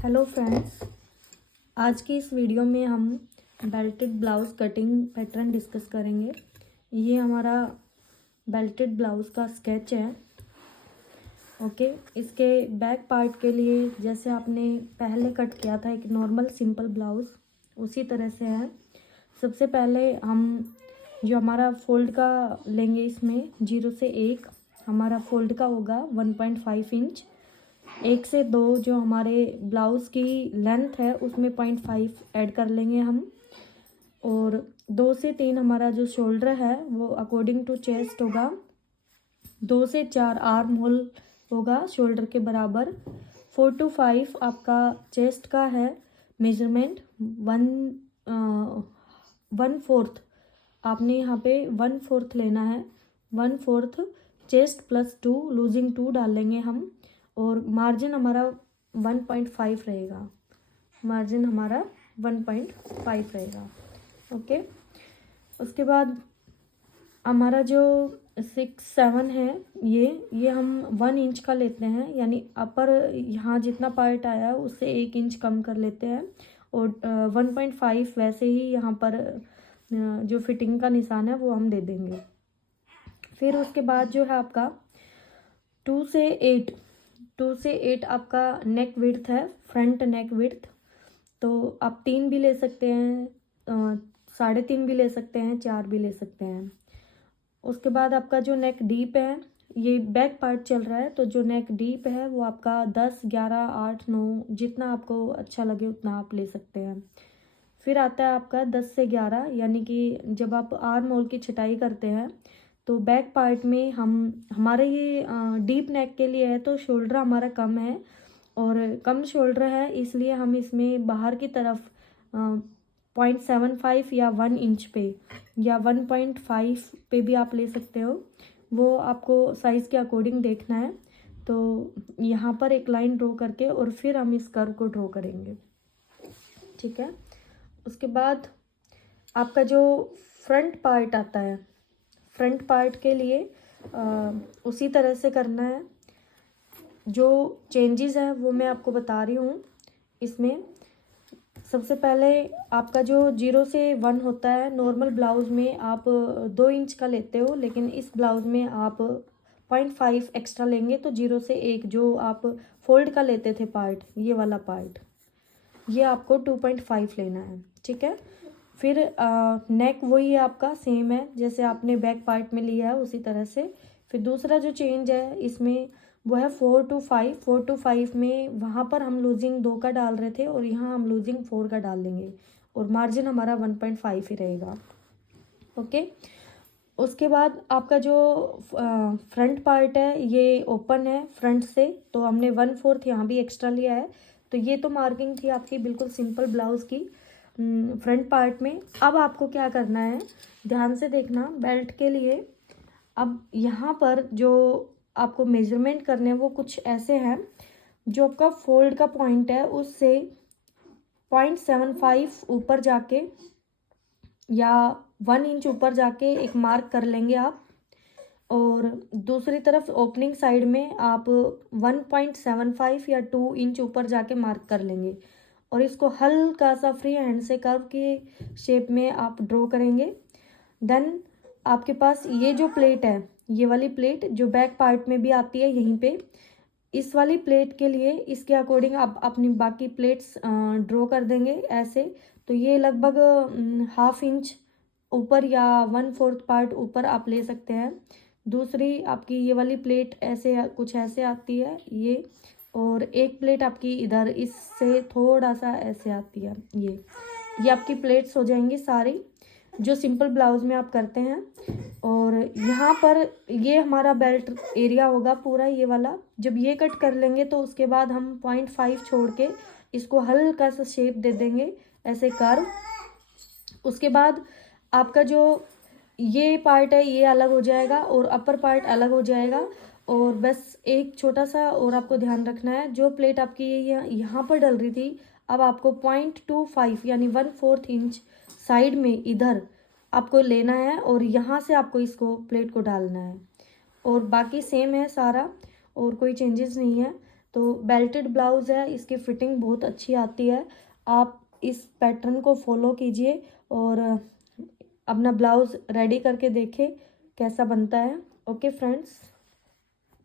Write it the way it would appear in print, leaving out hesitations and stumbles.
Hello friends, आज की इस वीडियो में हम belted blouse cutting pattern discuss करेंगे। ये हमारा बेल्टेड ब्लाउज़ का स्केच है। ओके, इसके बैक पार्ट के लिए जैसे आपने पहले कट किया था एक नॉर्मल सिंपल ब्लाउज़, उसी तरह से है। सबसे पहले हम जो हमारा फोल्ड का लेंगे, इसमें 0 से 1 हमारा फोल्ड का होगा 1.5 इंच। 1 से 2 जो हमारे ब्लाउज़ की लेंथ है उसमें 0.5 ऐड कर लेंगे हम। और 2 से 3 हमारा जो शोल्डर है वो अकॉर्डिंग टू चेस्ट होगा। 2 से 4 आर्म होल होगा शोल्डर के बराबर। 4 to 5 आपका चेस्ट का है मेजरमेंट। 1/4 आपने यहाँ पे 1/4 लेना है। 1/4 चेस्ट प्लस 2 लूजिंग 2 डालेंगे हम। और मार्जिन हमारा 1.5 रहेगा। मार्जिन हमारा 1.5 रहेगा। ओके, उसके बाद हमारा जो 6-7 है ये हम 1 इंच का लेते हैं, यानी अपर यहाँ जितना पार्ट आया है उससे 1 इंच कम कर लेते हैं। और 1.5 वैसे ही यहाँ पर जो फिटिंग का निशान है वो हम दे देंगे। फिर उसके बाद जो है आपका 2 से 8 आपका नेक विड्थ है, फ्रंट नेक विड्थ। तो आप 3 भी ले सकते हैं, 3.5 भी ले सकते हैं, 4 भी ले सकते हैं। उसके बाद आपका जो नेक डीप है, ये बैक पार्ट चल रहा है, तो जो नेक डीप है वो आपका 10, 11, 8, 9 जितना आपको अच्छा लगे उतना आप ले सकते हैं। फिर आता है आपका 10 से 11, यानी कि जब आप आर्म होल की छटाई करते हैं तो बैक पार्ट में हमारे ये डीप नेक के लिए है, तो शोल्डर हमारा कम है और कम शोल्डर है, इसलिए हम इसमें बाहर की तरफ 0.75 या 1 इंच पे या 1.5 पे भी आप ले सकते हो। वो आपको साइज़ के अकॉर्डिंग देखना है। तो यहाँ पर एक लाइन ड्रॉ करके और फिर हम इस कर्व को ड्रॉ करेंगे। ठीक है, उसके बाद आपका जो फ्रंट पार्ट आता है, फ्रंट पार्ट के लिए उसी तरह से करना है। जो चेंजेस है वो मैं आपको बता रही हूँ। इसमें सबसे पहले आपका जो 0 से 1 होता है, नॉर्मल ब्लाउज़ में आप 2 इंच का लेते हो, लेकिन इस ब्लाउज़ में आप 0.5 एक्स्ट्रा लेंगे। तो 0 से 1 जो आप फोल्ड का लेते थे पार्ट, ये वाला पार्ट, ये आपको 2.5 लेना है। ठीक है, फिर नेक वही है आपका, सेम है जैसे आपने बैक पार्ट में लिया है उसी तरह से। फिर दूसरा जो चेंज है इसमें वो है 4 to 5। 4 to 5 में वहाँ पर हम लूजिंग 2 का डाल रहे थे और यहाँ हम लूजिंग 4 का डाल देंगे और मार्जिन हमारा 1.5 ही रहेगा। ओके, उसके बाद आपका जो फ्रंट पार्ट है ये ओपन है फ्रंट से, तो हमने 1/4 यहाँ भी एक्स्ट्रा लिया है। तो ये तो मार्किंग थी आपकी बिल्कुल सिंपल ब्लाउज़ की फ्रंट पार्ट में। अब आपको क्या करना है, ध्यान से देखना बेल्ट के लिए। अब यहाँ पर जो आपको मेजरमेंट करने हैं वो कुछ ऐसे हैं। जो आपका फोल्ड का पॉइंट है उससे 0.75 ऊपर जाके या 1 इंच ऊपर जाके एक मार्क कर लेंगे आप। और दूसरी तरफ ओपनिंग साइड में आप 1.75 या 2 इंच ऊपर जाके मार्क कर लेंगे और इसको हल्का सा फ्री हैंड से कर्व की शेप में आप ड्रॉ करेंगे। देन आपके पास ये जो प्लेट है, ये वाली प्लेट जो बैक पार्ट में भी आती है यहीं पे, इस वाली प्लेट के लिए इसके अकॉर्डिंग आप अपनी बाकी प्लेट्स ड्रॉ कर देंगे ऐसे। तो ये लगभग 1/2 इंच ऊपर या 1/4 पार्ट ऊपर आप ले सकते हैं। दूसरी आपकी ये वाली प्लेट ऐसे कुछ ऐसे आती है ये, और एक प्लेट आपकी इधर इससे थोड़ा सा ऐसे आती है ये आपकी प्लेट्स हो जाएंगी सारी जो सिंपल ब्लाउज में आप करते हैं। और यहाँ पर ये हमारा बेल्ट एरिया होगा पूरा ये वाला। जब ये कट कर लेंगे तो उसके बाद हम 0.5 छोड़ के इसको हल्का सा शेप दे देंगे ऐसे कर्व। उसके बाद आपका जो ये पार्ट है ये अलग हो जाएगा और अपर पार्ट अलग हो जाएगा। और बस एक छोटा सा और आपको ध्यान रखना है, जो प्लेट आपकी ये यहाँ पर डल रही थी, अब आपको 0.25 यानी 1/4 इंच साइड में इधर आपको लेना है और यहाँ से आपको इसको प्लेट को डालना है। और बाकी सेम है सारा और कोई चेंजेस नहीं है। तो बेल्टेड ब्लाउज़ है, इसकी फिटिंग बहुत अच्छी आती है। आप इस पैटर्न को फॉलो कीजिए और अपना ब्लाउज़ रेडी करके देखें कैसा बनता है। Okay friends.